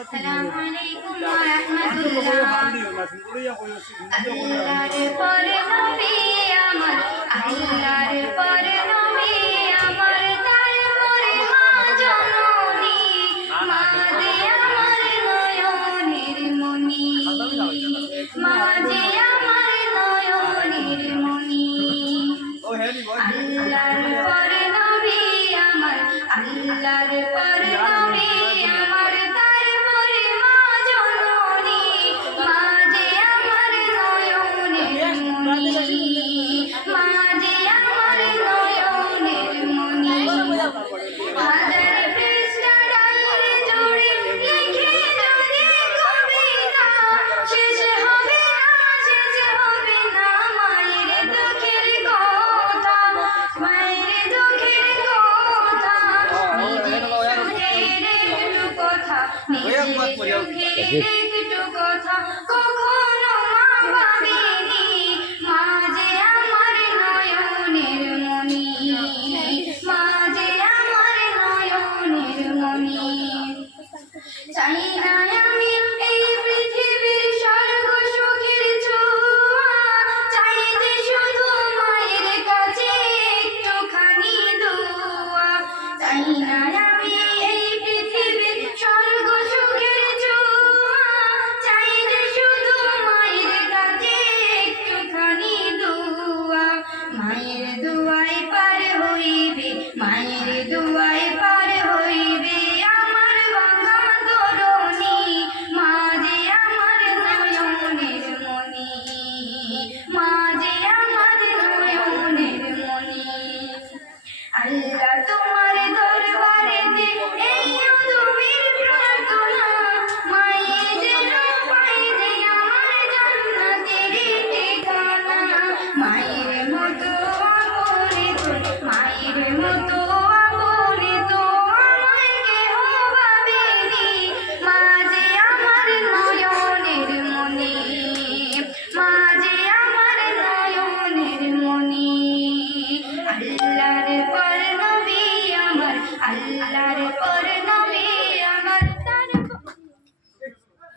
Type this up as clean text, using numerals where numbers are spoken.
আসসালামু আলাইকুম ওয়া রাহমাতুল্লাহ। আল্লাহর পরে নবী আমার, আল্লাহর পরে নবী আমার, তারপরে মা জননী, মা যে আমার নয়নের মনি, মা যে আমার নয়নের মনি। আল্লাহর পরে নবী আমার, আল্লাহর পরে নবী আমার, তারপরে মা জননী, মা যে আমার নয়নের মনি, মা যে আমার নয়নের মনি। হাজার পৃষ্ঠা ডালে জুড়ে লিখে যদি কবিতা, শেষ হবে না, শেষ হবে না মায়ের দুঃখের কথা, মায়ের দুঃখের কথা। নিজের সুখের একটু কথা, নিজের সুখের একটু কথা কখনো মা ভাবেনি, মা যে আমার নয়নের মনি, মা যে আমার নয়নের মনি। চাই না